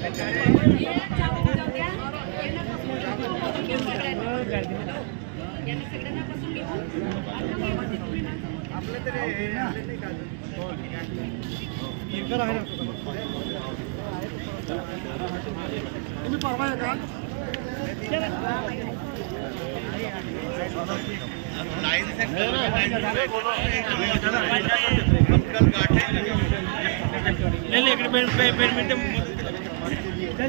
महाराष्ट्राच्या तत्कालीन मुख्यमंत्री एकनाथराव शिंदे साहेब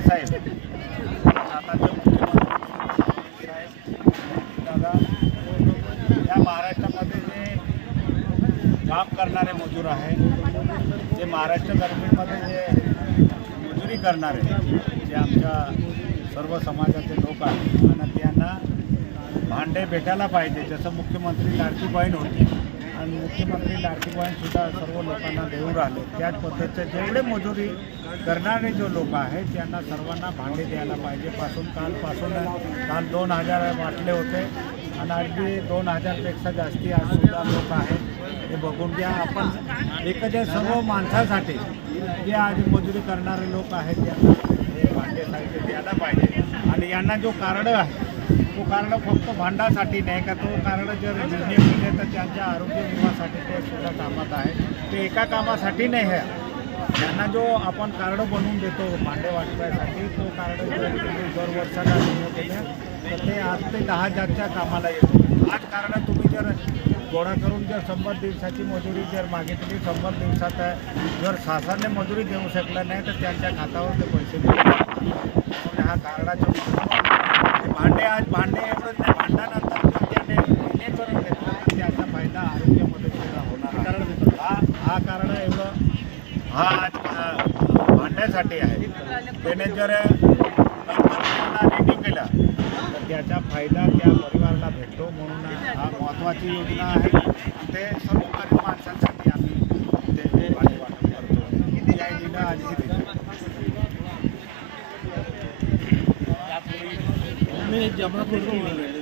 साहेब. दादा. या महाराष्ट्रामध्ये जे काम करणारे मजूर आहे जे महाराष्ट्र गरमीमध्ये जे मजुरी करणारे जे आमच्या सर्व समाजाचे लोक आहेत आणि त्यांना भांडे भेटायला पाहिजे जसं मुख्यमंत्री लाडकी बहीण होती. आणि मुख्यमंत्री लाडकी सर्व लोकांना देऊन राहिले. त्याच पद्धतीचे जेवढे मजुरी करणारे जो लोक आहेत त्यांना सर्वांना भांडे द्यायला पाहिजे. पासून कालपासून काल दोन हजार वाटले होते. आणि अगदी दोन हजारपेक्षा जास्ती आजसुद्धा लोक आहेत. हे बघून घ्या. आपण एखाद्या सर्व माणसासाठी जे आज मजुरी करणारे लोक आहेत त्यांना हे भांडे साहित्य द्यायला पाहिजे. आणि यांना जो कार्ड आहे तो कार्ड फक्त भांडासाठी नाही का तो कार्ड जर निर्णय केले तर त्यांच्या आरोग्य विमासाठी ते सुद्धा कामात आहे. ते एका कामासाठी नाही आहे. त्यांना जो आपण कार्ड बनवून देतो भांडे वाटण्यासाठी तो कार्ड दर वर्षाला निर्णय तर ते आठ ते दहा हजारच्या कामाला येतो. आज कार्ड तुम्ही जर गोळा करून जर शंभर दिवसाची मजुरी जर मागितली शंभर दिवसात जर शासनाने मजुरी देऊ शकलं नाही तर त्यांच्या खात्यावर ते पैसे देऊ हा कार्डाचा ते भांडे आज भांडे एवढं नाही भांड्यानंतर जर त्याने निर्णय करून घेतला तर त्याचा फायदा आरोग्यामध्ये सुद्धा होणार आहे. हा हा कारण एवढं हा आज अ, भांड्यासाठी आहे. त्याने जर निर्णय केला. तर त्याचा फायदा त्या परिवाराला भेटतो म्हणून हा महत्त्वाची योजना आहे. ते सर्व गरीब माणसांसाठी आम्ही ते वाटप करतो. जय जिल्हा आजही देतो मी जमा करून